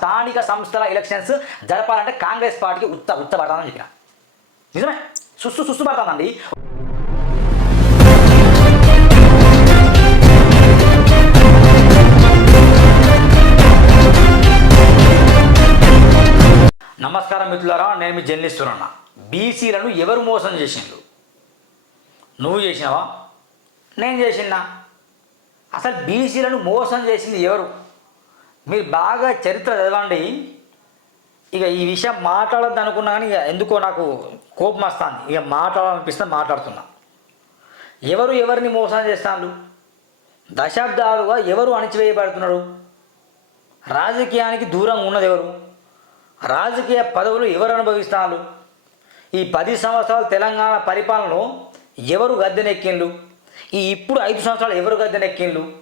స్థానిక సంస్థల ఎలక్షన్స్ జరపాలంటే కాంగ్రెస్ పార్టీకి ఉత్త ఉత్తపడతానని చెప్పిన. నిజమే? సుస్సు సుస్సు పడతానండి. నమస్కారం మిత్రులారా నేను మీ జర్నలిస్తున్నా బీసీలను ఎవరు మోసం చేసిండ్రు? నువ్వు చేసినావా? నేను చేసినా అసలు బీసీలను మోసం చేసింది ఎవరు? మీరు బాగా చరిత్ర చదవండి. ఇక ఈ విషయం మాట్లాడద్దు అనుకున్నా కానీ ఇక ఎందుకో నాకు కోపం వస్తుంది. ఇక మాట్లాడాలనిపిస్తుంది మాట్లాడుతున్నా. ఎవరు ఎవరిని మోసం చేస్తాను దశాబ్దాలుగా ఎవరు అణిచివేయబడుతున్నారు? రాజకీయానికి దూరంగా ఉన్నది ఎవరు? రాజకీయ పదవులు ఎవరు అనుభవిస్తున్నారు ఈ పది సంవత్సరాల తెలంగాణ పరిపాలనలో ఎవరు గద్దెనెక్కిండ్రు? ఈ ఇప్పుడు ఐదు సంవత్సరాలు ఎవరు గద్దెనెక్కిండ్రు?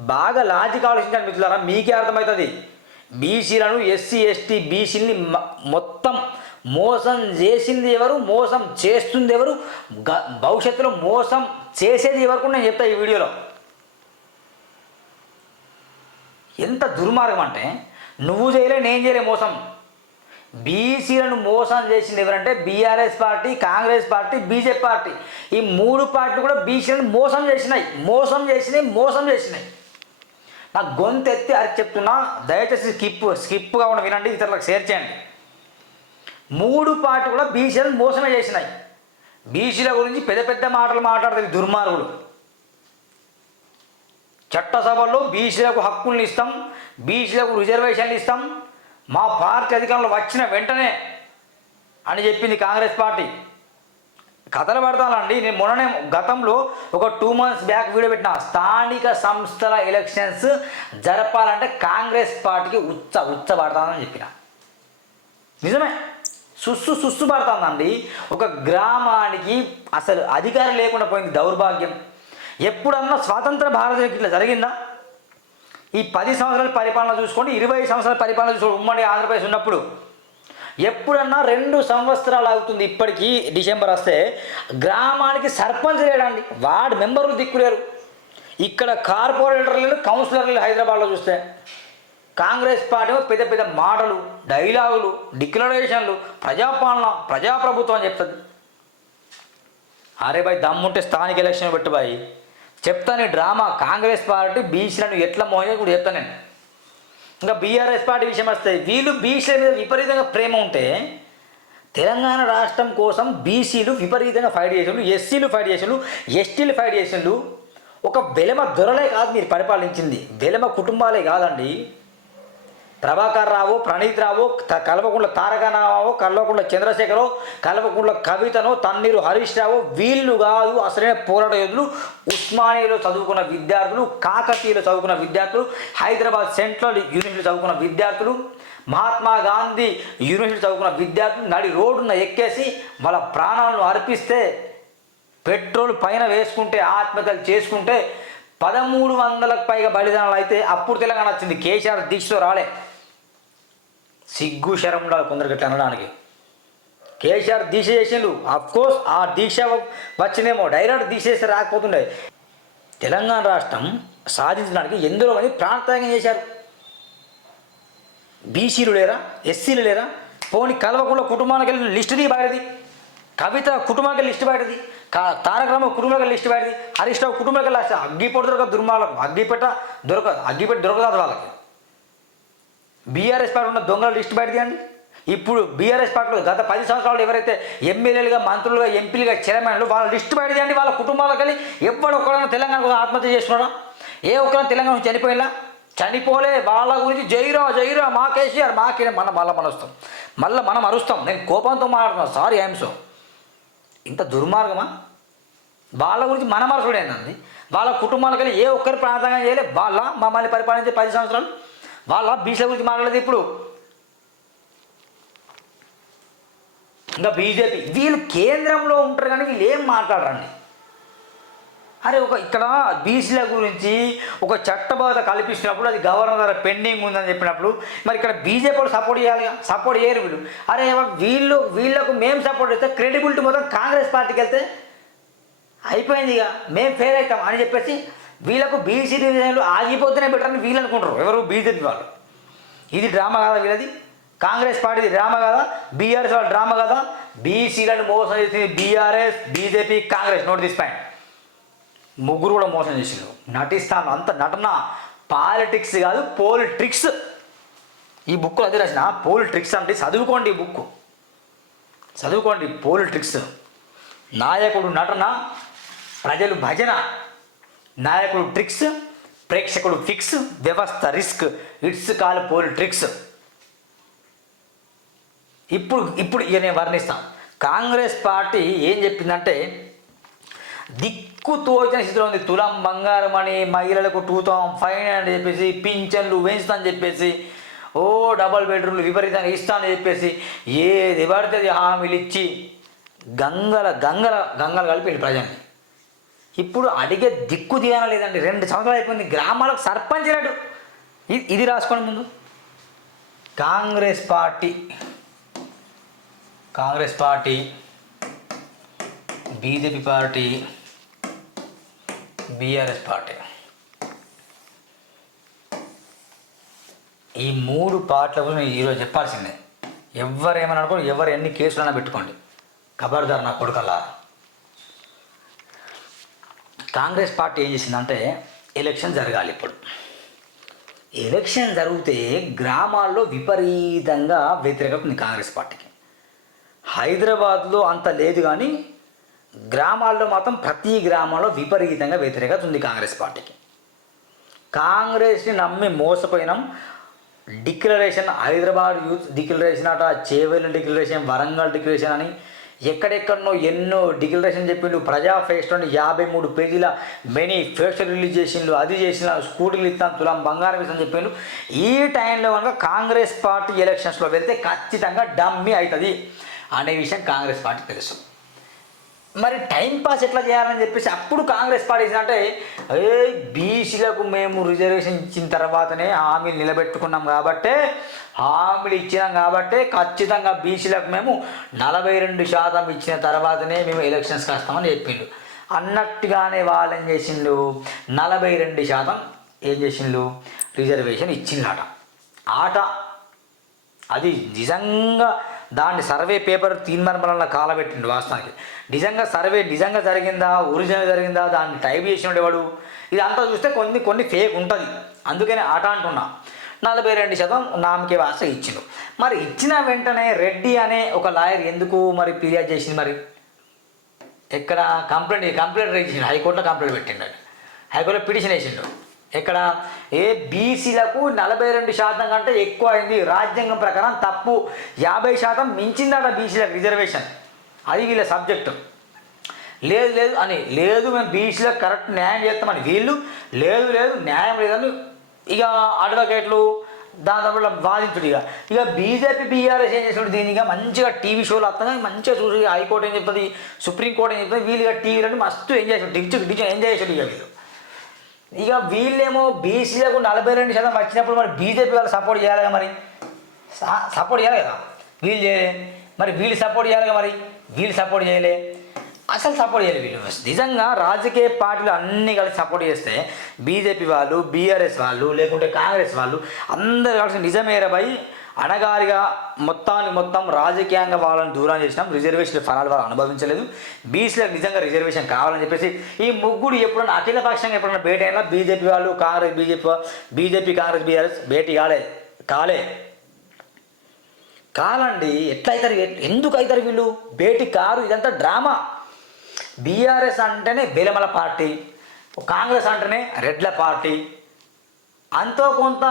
బాగా లాజిక్ ఆలోచించాలి మిత్రులారా మీకే అర్థమవుతుంది. బీసీలను ఎస్సీ ఎస్టీ బీసీని మొత్తం మోసం చేసింది ఎవరు మోసం చేస్తుంది ఎవరు గ- భవిష్యత్తులో మోసం చేసేది ఎవరు నేను చెప్తా ఈ వీడియోలో. ఎంత దుర్మార్గం అంటే నువ్వు చేయలే నేను చేయలే మోసం. బీసీలను మోసం చేసింది ఎవరంటే BRS party Congress party BJP party. ఈ మూడు పార్టీలు కూడా బీసీలను మోసం చేసినాయి. మోసం చేసినాయి మోసం చేసినాయి. నా గొంతు ఎత్తి అరి చెప్తున్నా దయచేసి స్కిప్ స్కిప్గా ఉన్న వినండి ఇతరులకు షేర్ చేయండి. మూడు పార్టీ కూడా బీసీలను మోసమే చేసినాయి. బీసీల గురించి పెద్ద పెద్ద మాటలు మాట్లాడుతుంది దుర్మార్గులు. చట్టసభల్లో బీసీలకు హక్కుల్ని ఇస్తాం బీసీలకు రిజర్వేషన్లు ఇస్తాం మా పార్టీ అధికారంలో వచ్చిన వెంటనే అని చెప్పింది కాంగ్రెస్ పార్టీ. కథలు పెడతానండి. నేను మొన్ననే గతంలో ఒక టూ మంత్స్ బ్యాక్ వీడియో పెట్టిన. స్థానిక సంస్థల ఎలక్షన్స్ జరపాలంటే కాంగ్రెస్ పార్టీకి ఉచ్చ ఉచ్చ పడతానని చెప్పిన. నిజమే. సుస్సు సుస్సు పడుతుందండి. ఒక గ్రామానికి అసలు అధికారం లేకుండా పోయింది దౌర్భాగ్యం. ఎప్పుడన్నా స్వాతంత్ర భారతదేశం ఇట్లా జరిగిందా? ఈ పది సంవత్సరాల పరిపాలన చూసుకోండి ఇరవై సంవత్సరాల పరిపాలన చూసుకోండి. ఉమ్మడి ఆంధ్రప్రదేశ్ ఉన్నప్పుడు ఎప్పుడన్నా రెండు సంవత్సరాలు అవుతుంది ఇప్పటికీ డిసెంబర్ వస్తే గ్రామానికి సర్పంచ్ లేడండి. వార్డు మెంబర్లు దిక్కులేరు. ఇక్కడ కార్పొరేటర్లు కౌన్సిలర్లు హైదరాబాద్లో చూస్తే కాంగ్రెస్ పార్టీ పెద్ద పెద్ద మాటలు డైలాగులు డిక్లరేషన్లు ప్రజాపాలన ప్రజాప్రభుత్వం అని చెప్తుంది. అరే బాయ్ దమ్ముంటే స్థానిక ఎలక్షన్ పెట్టు బాయ్. చెప్తాను డ్రామా. కాంగ్రెస్ పార్టీ బీసీలను ఎట్లా మోయో కూడా చెప్తాను నేను. ఇంకా బీఆర్ఎస్ పార్టీ విషయం వస్తే వీళ్ళు బీసీల మీద విపరీతంగా ప్రేమ ఉంటే తెలంగాణ రాష్ట్రం కోసం బీసీలు విపరీతంగా ఫైట్ చేసిండ్రు ఎస్సీలు ఫైట్ చేసిండ్రు ఎస్టీలు ఫైట్ చేసిండ్రు ఒక బెలమ దొరలే కాదు మీరు పరిపాలించింది. బెలమ కుటుంబాలే కాదండి. ప్రభాకర్ రావు ప్రణీత్ రావు త- కల్వకుంట్ల తారక చంద్రశేఖరు కల్వకుంట్ల కల్వకుంట్ల కవితను తన్నీరు హరీష్ రావు వీళ్ళు కాదు అసలైన పోరాట యోధులు ఉస్మానియాలో చదువుకున్న విద్యార్థులు కాకతీయలో చదువుకున్న విద్యార్థులు హైదరాబాద్ సెంట్రల్ యూనివర్సిటీ చదువుకున్న విద్యార్థులు మహాత్మా గాంధీ యూనివర్సిటీ చదువుకున్న విద్యార్థులు నడి రోడ్డున ఎక్కేసి వాళ్ళ ప్రాణాలను అర్పిస్తే పెట్రోల్ పైన వేసుకుంటే ఆత్మహత్యలు చేసుకుంటే పదమూడు వందలకు పైగా బలిదానాలు అయితే అప్పుడు తెలంగాణ వచ్చింది. కేసీఆర్ దీక్షతో రాలే. సిగ్గు శరం ఉండాలి కొందరికి ఇట్లా అనడానికి. కేసీఆర్ దీక్ష చేసిండు. కోర్స్ ఆ దీక్ష వచ్చినేమో డైరెక్ట్ దీక్ష రాకపోతుండే. తెలంగాణ రాష్ట్రం సాధించడానికి ఎందరో మంది ప్రాణత్యాగం చేశారు. బీసీలు లేరా? ఎస్సీలు లేరా? పోని కలవకుండా కుటుంబానికి వెళ్ళిన లిస్ట్ ది బయటది. కవిత కుటుంబానికి లిస్ట్ బయటది. కా- తారక రామ కుటుంబానికి లిస్ట్ బయటది. హరీష్ రావు కుటుంబానికి అగ్గిపెట్ట దొరకదు. దుర్మాలకు అగ్గిపెట్ట దొరకదు అగ్గిపెట్ట దొరకదు వాళ్ళకి. బీఆర్ఎస్ పార్టీ ఉన్న దొంగల లిస్ట్ బయట తీయండి. ఇప్పుడు బీఆర్ఎస్ పార్టీలో గత పది సంవత్సరాలు ఎవరైతే ఎమ్మెల్యేలుగా మంత్రులుగా ఎంపీలుగా చైర్మన్లు వాళ్ళ లిస్ట్ బయట తీయండి. వాళ్ళ కుటుంబాలకు వెళ్ళి ఎవ్వడు తెలంగాణ కోసం ఆత్మహత్య చేసుకున్నాడా? ఏ ఒక్కరైనా తెలంగాణ నుంచి చనిపోయినా? చనిపోలే వాళ్ళ గురించి జైరా జైరా మా కేసీఆర్ మాకే మనం మళ్ళీ మనం వస్తాం. మళ్ళీ మనం అరుస్తాం. నేను కోపంతో మాట్లాడుతున్నాను సారీ ఐఎమ్ సో ఇంత దుర్మార్గమా? వాళ్ళ గురించి మన మనసుడు ఏంటండి వాళ్ళ కుటుంబాలకు ఏ ఒక్కరి ప్రాంతంగా చేయలే? వాళ్ళ మమ్మల్ని పరిపాలించే పది సంవత్సరాలు? వాళ్ళ బీసీల గురించి మాట్లాడేది ఇప్పుడు? ఇంకా బీజేపీ. వీళ్ళు కేంద్రంలో ఉంటారు కానీ వీళ్ళు ఏం మాట్లాడరండి? అరే ఒక ఇక్కడ బీసీల గురించి ఒక చట్టబద్ధ కల్పించినప్పుడు అది గవర్నర్ పెండింగ్ ఉందని చెప్పినప్పుడు మరి ఇక్కడ బీజేపీ వాళ్ళు సపోర్ట్ చేయాలి సపోర్ట్ చేయరు వీళ్ళు. అరే వీళ్ళు వీళ్ళకు మేము సపోర్ట్ చేస్తే క్రెడిబిలిటీ మొత్తం కాంగ్రెస్ పార్టీకి వెళ్తే అయిపోయింది ఇక. మేము ఫెయిల్ అవుతాం అని చెప్పేసి వీళ్ళకు బీసీ డివిజన్లు ఆగిపోతేనే బెటర్ అని వీళ్ళు అనుకుంటారు. ఎవరు? బీజేపీ వాళ్ళు. ఇది డ్రామా కదా వీళ్ళది. కాంగ్రెస్ పార్టీది డ్రామా కదా. బీఆర్ఎస్ వాళ్ళ డ్రామా కదా. బీసీలను మోసం చేసింది BRS BJP Congress. Note this point ముగ్గురు కూడా మోసం చేసిండ్రు. నటిస్తాను. అంత నటన. పాలిటిక్స్ కాదు పోలిట్రిక్స్ ఈ బుక్లో అది రాసిన. పోలిట్రిక్స్ అంటే చదువుకోండి ఈ బుక్ చదువుకోండి. పోలిట్రిక్స్ నాయకుడు నటన ప్రజలు భజన. నాయకుడు ట్రిక్స్ ప్రేక్షకుడు ఫిక్స్ వ్యవస్థ రిస్క్ ఇట్స్ కాల్ పోలిట్రిక్స్ ఇప్పుడు ఇప్పుడు ఇక నేను వర్ణిస్తాను కాంగ్రెస్ పార్టీ ఏం చెప్పిందంటే దిక్కు తోచిన స్థితిలో ఉంది. తులం బంగారం అని మహిళలకు టూ థౌసండ్ ఫైవ్ అని చెప్పేసి పింఛన్లు పెంచుతానని చెప్పేసి ఓ డబల్ బెడ్రూమ్లు విపరీతంగా ఇస్తానని చెప్పేసి ఏది పడితే అది హామీలు ఇచ్చి గంగల గంగల గంగలు కలిపి ప్రజల్ని. ఇప్పుడు అడిగే దిక్కు దిగాన లేదండి. రెండు సంవత్సరాలు అయిపోయింది. గ్రామాలకు సర్పంచ్ రాడు ఇది ఇది రాసుకోండి ముందు. Congress party. Congress party BJP party BRS party. ఈ మూడు పార్టీల గురించి నేను ఈరోజు చెప్పాల్సిందే. ఎవరు ఏమైనా అనుకోండి ఎవరు ఎన్ని కేసులైనా పెట్టుకోండి. ఖబర్దార్ నా కొడుకల్లా. కాంగ్రెస్ పార్టీ ఏం చేసిందంటే ఎలక్షన్ జరగాలి ఇప్పుడు. ఎలక్షన్ జరిగితే గ్రామాల్లో విపరీతంగా వ్యతిరేకత ఉంది కాంగ్రెస్ పార్టీకి. హైదరాబాద్లో అంత లేదు కానీ గ్రామాల్లో మాత్రం ప్రతి గ్రామంలో విపరీతంగా వ్యతిరేకత ఉంది కాంగ్రెస్ పార్టీకి. కాంగ్రెస్ని నమ్మి మోసపోయినాం. డిక్లరేషన్ హైదరాబాద్ యూత్ డిక్లరేషన్ అట చేవేలు డిక్లరేషన్ వరంగల్ డిక్లరేషన్ అని ఎక్కడెక్కడనో ఎన్నో డిక్లరేషన్ చెప్పిండు. ప్రజా ఫేస్ట్ యాభై మూడు పేజీల మెనీ ఫేస్ట్ రిలీజ్ చేసిండు అది చేసిన స్కూటీలు ఇస్తాను తులం బంగారం ఇస్తాను చెప్పిండు. ఈ టైంలో కనుక కాంగ్రెస్ పార్టీ ఎలక్షన్స్లో వెళ్తే ఖచ్చితంగా డమ్మీ అవుతుంది. అనే విషయం కాంగ్రెస్ పార్టీ తెలుసు. మరి టైం పాస్ ఎట్లా చేయాలని చెప్పేసి అప్పుడు కాంగ్రెస్ పార్టీ అంటే ఏ బీసీలకు మేము రిజర్వేషన్ ఇచ్చిన తర్వాతనే హామీలు నిలబెట్టుకున్నాం కాబట్టే హామీలు ఇచ్చినాం కాబట్టే ఖచ్చితంగా బీసీలకు మేము నలభై రెండు శాతం ఇచ్చిన తర్వాతనే మేము ఎలక్షన్స్కి వస్తామని చెప్పిండు. అన్నట్టుగానే వాళ్ళు ఏం చేసిండు? నలభై రెండు శాతం ఏం చేసిండు? రిజర్వేషన్ ఇచ్చిండట ఆట. అది నిజంగా దాన్ని సర్వే పేపర్ తీర్మానం కాలబెట్టిండు వాస్తవానికి. నిజంగా సర్వే నిజంగా జరిగిందా ఒరిజినల్ జరిగిందా దాన్ని టైప్ చేసినాడు వాడు ఇది ఇదంతా చూస్తే కొన్ని కొన్ని ఫేక్ ఉంటుంది. అందుకనే ఆట అంటున్నా. నలభై రెండు శాతం నామకే వాస ఇచ్చిండు. మరి ఇచ్చిన వెంటనే రెడ్డి అనే ఒక లాయర్ ఎందుకు మరి ఫిర్యాదు చేసింది మరి? ఎక్కడ? కంప్లైంట్ కంప్లైంట్ రైజ్ చేసిండు. హైకోర్టులో కంప్లైంట్ పెట్టిండు హైకోర్టులో పిటిషన్ వేసిండు. ఇక్కడ ఏ బీసీలకు నలభై రెండు శాతం కంటే ఎక్కువ అయింది రాజ్యాంగం ప్రకారం తప్పు. యాభై శాతం మించిందట బీసీలకు రిజర్వేషన్. అది వీళ్ళ సబ్జెక్టు. లేదు లేదు అని. లేదు మేము బీసీలకు కరెక్ట్ న్యాయం చేస్తామని. వీళ్ళు లేదు లేదు న్యాయం లేదని ఇక అడ్వకేట్లు దాని తర్వాత వాదించుడు ఇక. ఇక బీజేపీ బీఆర్ఎస్ ఏం చేసాడు దీన్ని? ఇక మంచిగా టీవీ షోలు వస్తాగా మంచిగా చూసి హైకోర్టు ఏం చెప్తుంది? సుప్రీంకోర్టు ఏం చెప్తుంది? వీళ్ళు ఇక టీవీలని మస్తు ఎంజాయ్ చేసాడు. డిచ్చు డిచ్చు ఎంజాయ్ చేసాడు ఇక వీళ్ళు. ఇక వీళ్ళేమో బీసీలకు నలభై రెండు శాతం వచ్చినప్పుడు మరి బీజేపీ వాళ్ళు సపోర్ట్ చేయాలి కదా మరి సపోర్ట్ చేయాలి కదా? వీళ్ళు చేయలే. మరి వీళ్ళు సపోర్ట్ చేయాలి కదా మరి? వీళ్ళు సపోర్ట్ చేయలే. అసలు సపోర్ట్ చేయాలి వీళ్ళు. నిజంగా రాజకీయ పార్టీలు అన్నీ కలిసి సపోర్ట్ చేస్తే బీజేపీ వాళ్ళు బీఆర్ఎస్ వాళ్ళు లేకుంటే కాంగ్రెస్ వాళ్ళు అందరు కలిసి నిజమేరబై అణగారిగా మొత్తానికి మొత్తం రాజకీయంగా వాళ్ళని దూరం చేసినాం. రిజర్వేషన్ ఫలాలు వాళ్ళు అనుభవించలేదు. బీసీలకు నిజంగా రిజర్వేషన్ కావాలని చెప్పేసి ఈ ముగ్గురు ఎప్పుడన్నా అఖిల పక్షంగా ఎప్పుడన్నా భేటీ అయినా బీజేపీ వాళ్ళు Congress BJP BJP Congress BRS భేటీ కాలే కాలే. కాలండి ఎట్లయితారు అవుతారు ఎందుకు అవుతారు వీళ్ళు? భేటీ కారు ఇదంతా డ్రామా. బీఆర్ఎస్ అంటేనే బేలమల పార్టీ కాంగ్రెస్ అంటేనే రెడ్ల పార్టీ. అంతో కొంత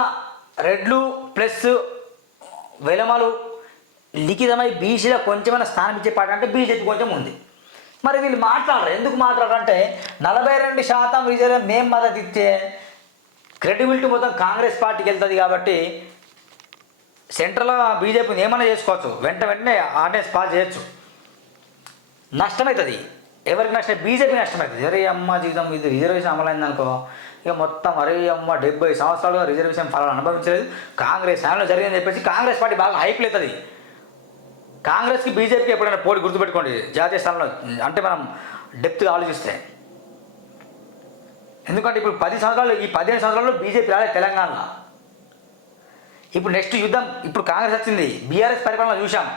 రెడ్లు ప్లస్ వెలమలు లిఖితమై బీసీలో కొంచెమైనా స్థానం ఇచ్చే పార్టీ అంటే బీజేపీ కొంచెం ఉంది. మరి వీళ్ళు మాట్లాడరు. ఎందుకు మాట్లాడరంటే నలభై రెండు శాతం రిజర్వ్ మేం మద్దతు ఇచ్చే క్రెడిబిలిటీ మొత్తం కాంగ్రెస్ పార్టీకి వెళ్తుంది కాబట్టి సెంట్రల్ బీజేపీని ఏమైనా చేసుకోవచ్చు. వెంట వెంటనే ఆర్డినెన్స్ పాస్ చేయొచ్చు. నష్టమవుతుంది. ఎవరికి నష్టం? బీజేపీ నష్టమవుతుంది. ఎవరి అమ్మ జీవితం ఇది రిజర్వేషన్ అమలైందనుకో. ఇక మొత్తం అరే అమ్మ డెబ్బై సంవత్సరాలుగా రిజర్వేషన్ ఫలాలు అనుభవించలేదు. కాంగ్రెస్ టైంలో జరిగిందని చెప్పేసి కాంగ్రెస్ పార్టీ బాగా హైప్ అవుతుంది కాంగ్రెస్కి బీజేపీకి ఎప్పుడైనా పోటీ గుర్తుపెట్టుకోండి. జాతీయ స్థానంలో అంటే మనం డెప్త్గా ఆలోచిస్తే. ఎందుకంటే ఇప్పుడు పది సంవత్సరాలు ఈ పదిహేను సంవత్సరాల్లో బీజేపీ రాలేదు తెలంగాణలో. ఇప్పుడు నెక్స్ట్ యుద్ధం ఇప్పుడు కాంగ్రెస్ వచ్చింది. బీఆర్ఎస్ పరిపాలన చూసాం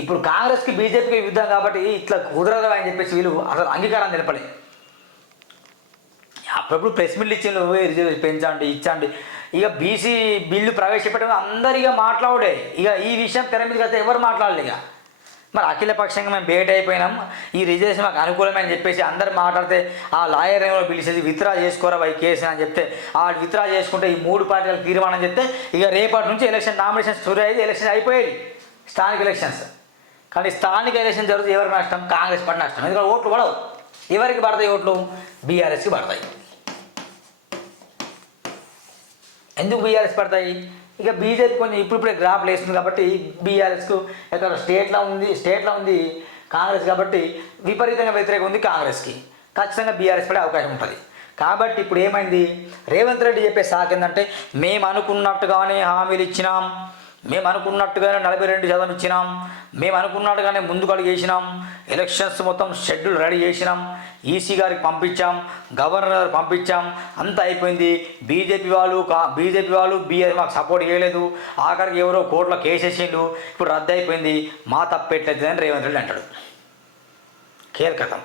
ఇప్పుడు కాంగ్రెస్కి బీజేపీకి యుద్ధం కాబట్టి ఇట్లా కుదరదు అని చెప్పేసి వీళ్ళు అసలు అంగీకారం తెలపలేదు అప్పుడప్పుడు ప్రెస్ మీట్లు ఇచ్చిండు రిజర్వేషన్ పెంచండి ఇచ్చండి ఇక బీసీ బిల్లు ప్రవేశపెట్టడం అందరు ఇక మాట్లాడే ఇక ఈ విషయం తెర మీద కదా ఎవరు మాట్లాడలే ఇక. మరి అఖిల పక్షంగా మేము బేట్ అయిపోయినాం. ఈ రిజర్వేషన్ మాకు అనుకూలమని చెప్పేసి అందరు మాట్లాడితే ఆ లాయర్ ఏమో పిలిచేసి విత్డ్రా చేసుకోరా బై కేసు అని చెప్తే ఆ విత్డ్రా చేసుకుంటే ఈ మూడు పార్టీలకు తీర్మానం చెప్తే ఇక రేపటి నుంచి ఎలక్షన్ నామినేషన్ స్టోరీ అయ్యి ఎలక్షన్ అయిపోయేది. స్థానిక ఎలక్షన్స్. కానీ స్థానిక ఎలక్షన్ జరుగుతుంది ఎవరికి నష్టం? కాంగ్రెస్ పార్టీ నష్టం. ఎందుకంటే ఓట్లు పడవు. ఎవరికి పడతాయి ఓట్లు? బీఆర్ఎస్కి పడతాయి. ఎందుకు బీఆర్ఎస్ పడతాయి? ఇక బీజేపీ కొంచెం ఇప్పుడిప్పుడే గ్రాఫ్ లేస్తుంది కాబట్టి బీఆర్ఎస్కు ఎక్కడ స్టేట్లో ఉంది స్టేట్లో ఉంది కాంగ్రెస్ కాబట్టి విపరీతంగా వ్యతిరేకం ఉంది కాంగ్రెస్కి ఖచ్చితంగా బీఆర్ఎస్ పడే అవకాశం ఉంటుంది. కాబట్టి ఇప్పుడు ఏమైంది? రేవంత్ రెడ్డి చెప్పే సాక్ ఏంటంటే మేము అనుకున్నట్టుగానే హామీలు ఇచ్చినాం. మేము అనుకున్నట్టుగానే నలభై రెండు శాతం ఇచ్చినాం. మేము అనుకున్నట్టుగానే ముందుకు అడుగు చేసినాం ఎలక్షన్స్ మొత్తం షెడ్యూల్ రెడీ చేసినాం. ఈసీ గారికి పంపించాం గవర్నర్ పంపించాం అంతా అయిపోయింది. బీజేపీ వాళ్ళు కా బీజేపీ వాళ్ళు బీఆర్ మాకు సపోర్ట్ చేయలేదు. ఆఖరికి ఎవరో కోర్టులో కేసేసిండు ఇప్పుడు రద్దు అయిపోయింది. మా తప్పెట్లేదు అని రేవంత్ రెడ్డి అంటాడు. కీలకతం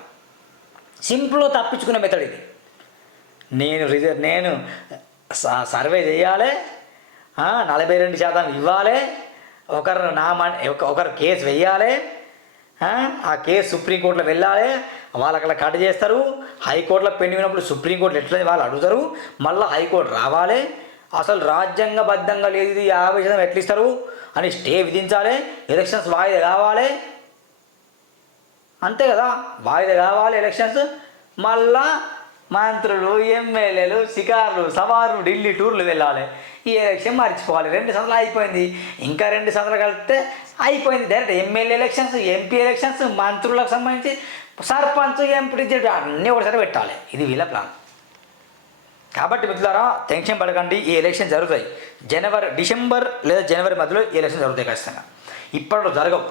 సింపుల్గా తప్పించుకునే మెథడ్ ఇది. నేను రిజర్వ్ నేను స- సర్వే చేయాలి నలభై రెండు శాతం ఇవ్వాలి ఒకరు నా ఒకరు కేసు వెయ్యాలి ఆ, ఆ కేసు సుప్రీంకోర్టులో వెళ్ళాలి వాళ్ళు అక్కడ కట్ చేస్తారు. హైకోర్టులో పెండినప్పుడు సుప్రీంకోర్టు ఎట్లా వాళ్ళు అడుగుతారు. మళ్ళీ హైకోర్టు రావాలి. అసలు రాజ్యాంగబద్ధంగా లేదు ఇది. యాభై శాతం ఎట్లా ఇస్తారు అని స్టే విధించాలి. ఎలక్షన్స్ వాయిదా కావాలి. అంతే కదా? వాయిదా కావాలి ఎలక్షన్స్. మళ్ళా మంత్రులు ఎమ్మెల్యేలు షికార్లు సవార్లు ఢిల్లీ టూర్లు వెళ్ళాలి. ఈ ఎలక్షన్ మర్చిపోవాలి. రెండు సంవత్సరాలు అయిపోయింది. ఇంకా రెండు సంవత్సరాలు కలిపితే అయిపోయింది. Direct MLA elections MP elections మంత్రులకు సంబంధించి సర్పంచ్ ఎంపీ అన్నీ ఒకసారి పెట్టాలి. ఇది వీళ్ళ ప్లాన్. కాబట్టి మిత్రులారా టెన్షన్ పడకండి ఈ ఎలక్షన్ జరుగుతాయి. జనవరి డిసెంబర్ లేదా జనవరి మధ్యలో ఈ ఎలక్షన్ జరుగుతాయి ఖచ్చితంగా. ఇప్పట్లో జరగవు.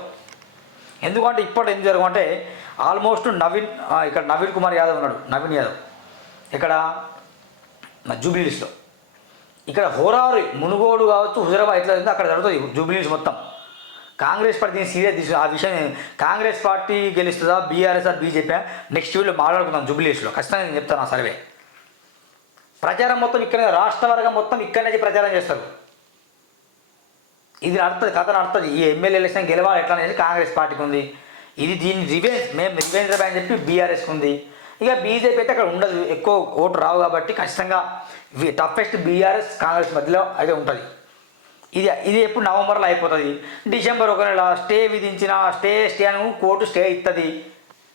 ఎందుకంటే ఇప్పటి ఏం జరగవు అంటే ఆల్మోస్ట్ నవీన్ ఇక్కడ నవీన్ కుమార్ యాదవ్ ఉన్నాడు నవీన్ యాదవ్. ఇక్కడ జూబ్లీస్లో ఇక్కడ హోరారు మునుగోడు కావచ్చు హుజరాబాద్ ఎట్లా అక్కడ జరుగుతుంది జూబ్లీస్ మొత్తం. కాంగ్రెస్ పార్టీ సీరియస్ తీసుకు ఆ విషయం కాంగ్రెస్ పార్టీ గెలుస్తుందా బీఆర్ఎస్ బీజేపీ నెక్స్ట్ వీళ్ళు మాట్లాడుకుందాం జూబ్లీస్లో ఖచ్చితంగా నేను చెప్తాను ఆ సర్వే. ప్రచారం మొత్తం ఇక్కడ రాష్ట్ర వర్గం మొత్తం ఇక్కడనే ప్రచారం చేస్తారు. ఇది అర్థది కథ నడుతుంది ఈ ఎమ్మెల్యే ఎలక్షన్ గెలవాలి ఎట్లా అనేది కాంగ్రెస్ పార్టీకి ఉంది. ఇది దీని రివెంజ్ మేము రివెంజ్ అని చెప్పి బీఆర్ఎస్కి ఉంది. ఇక బీజేపీ అయితే అక్కడ ఉండదు ఎక్కువ ఓటు రావు కాబట్టి ఖచ్చితంగా టఫెస్ట్ బీఆర్ఎస్ కాంగ్రెస్ మధ్యలో అయితే ఉంటుంది. ఇది ఇది ఎప్పుడు నవంబర్లో అయిపోతుంది. డిసెంబర్ ఒక నెల స్టే విధించిన స్టే స్టే అని కోర్టు స్టే ఇస్తుంది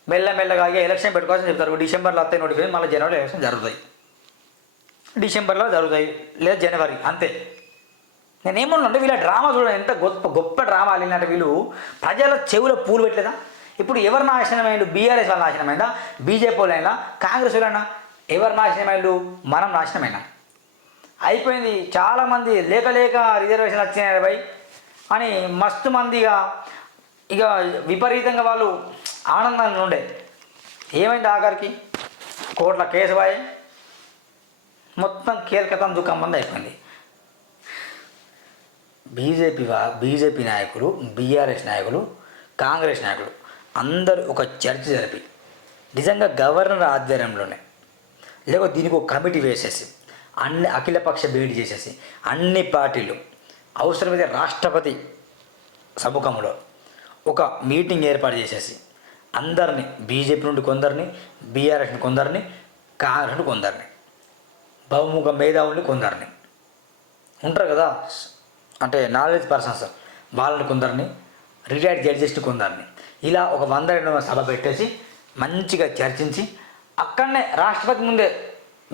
మెల్లమెల్లగా ఎలక్షన్ పెట్టుకోవాల్సి చెప్తారు. డిసెంబర్లో వస్తాయి నోటిఫికేషన్ మళ్ళీ జనవరి ఎలక్షన్ జరుగుతాయి. డిసెంబర్లో జరుగుతాయి. లేదా జనవరి అంతే. నేనేమన్నా వీళ్ళ డ్రామా చూడండి. ఎంత గొప్ప గొప్ప డ్రామా వెళ్ళినట్టు వీళ్ళు ప్రజల చెవులో పూలు పెట్టలేదా? ఇప్పుడు ఎవరు నాశనమైండు? బీఆర్ఎస్ వాళ్ళు నాశనమైందా? బీజేపీ వాళ్ళైనా? కాంగ్రెస్ వాళ్ళైనా? ఎవరు నాశనమైండు? మనం నాశనమైనా? అయిపోయింది. చాలామంది లేక లేక రిజర్వేషన్ వచ్చినాయి భయ్. అని మస్తు మందిగా ఇక విపరీతంగా వాళ్ళు ఆనందంగా ఉండే. ఏమైంది ఆఖరికి? కోట్ల కేసు బాయ్ మొత్తం కీలకతం దుఃఖం మంది అయిపోయింది. బీజేపీ వా బీజేపీ నాయకులు బీఆర్ఎస్ నాయకులు కాంగ్రెస్ నాయకులు అందరూ ఒక చర్చ జరిపి నిజంగా గవర్నర్ ఆధ్వర్యంలోనే లేకపోతే దీనికి ఒక కమిటీ వేసేసి అన్ని అఖిలపక్ష భేటీ చేసేసి అన్ని పార్టీలు అవసరమైతే రాష్ట్రపతి సముఖంలో ఒక మీటింగ్ ఏర్పాటు చేసేసి అందరినీ బీజేపీ నుండి కొందరిని బీఆర్ఎస్ నుండి కొందరిని కాంగ్రెస్ నుండి కొందరిని బహుముఖ మేధావుల్ని కొందరిని. ఉంటారు కదా? అంటే నాలెడ్జ్ పర్సన్స్ వాళ్ళని కొందరిని రిటైర్డ్ జడ్జెస్ని కొందరిని. ఇలా ఒక వంద రెండు సభ పెట్టేసి మంచిగా చర్చించి అక్కడనే రాష్ట్రపతి ముందే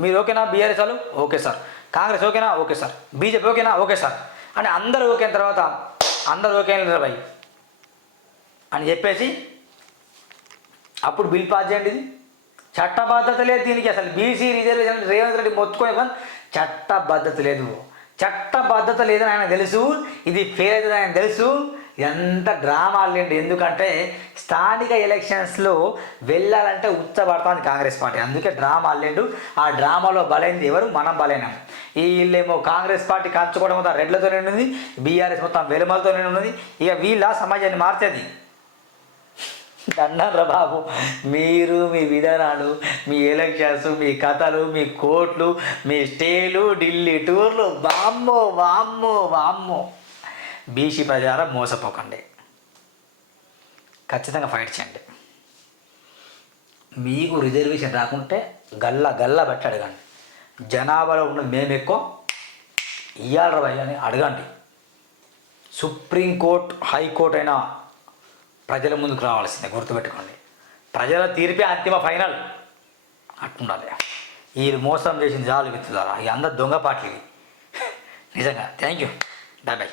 మీరు ఓకేనా? బీఆర్ఎస్ వాళ్ళు ఓకే సార్. కాంగ్రెస్ ఓకేనా? Okay sir. బీజేపీ ఓకేనా? Okay sir. అని అందరూ ఓకే అయిన తర్వాత అందరూ ఓకే అయిన భయ్ అని చెప్పేసి అప్పుడు బిల్ పాస్ చేయండి ఇది. చట్టబద్ధత లేదు దీనికి అసలు. బీసీ రిజర్వేషన్ రేవంత్ రెడ్డి మొత్తుకొని పని. చట్టబద్ధత లేదు. చట్టబద్ధత లేదని ఆయన తెలుసు. ఇది ఫెయిల్ అవుతుంది ఆయన తెలుసు. ఎంత డ్రామా లేండి ఎందుకంటే స్థానిక ఎలక్షన్స్లో వెళ్ళాలంటే ఉచ్చబడతాను కాంగ్రెస్ పార్టీ. అందుకే డ్రామా అల్లిండు ఆ డ్రామాలో బలైంది ఎవరు? మనం బలైనాం. ఈ వీళ్ళేమో కాంగ్రెస్ పార్టీ కంచుకోవడం మొత్తం రెడ్లతోనే ఉన్నది బీఆర్ఎస్ మొత్తం వెలుమలతోనే ఉన్నది ఇక వీళ్ళ సమాజాన్ని మార్చేది. అన్నారా బాబు. మీరు మీ విధానాలు మీ ఎలక్షన్స్ మీ కథలు మీ కోట్లు మీ స్టేలు ఢిల్లీ టూర్లు. వామ్మో వామ్మో వామ్మో. బీసీ ప్రచారం మోసపోకండి. ఖచ్చితంగా ఫైట్ చేయండి. మీకు రిజర్వేషన్ రాకుంటే గల్ల గల్ల బట్టి అడగండి. జనాభాలో ఉన్న మేము ఎక్కువ ఇయ్యాలరా భయ్య అని అడగండి. సుప్రీంకోర్టు హైకోర్టు అయినా ప్రజల ముందుకు రావాల్సిందే గుర్తుపెట్టుకోండి. ప్రజల తీర్పే అంతిమ ఫైనల్. అట్టుండాలి. వీళ్ళు మోసం చేసిన జాలు విత్తుదారా ఇక అందరు దొంగ పాటలు ఇవి నిజంగా. Thank you bye bye.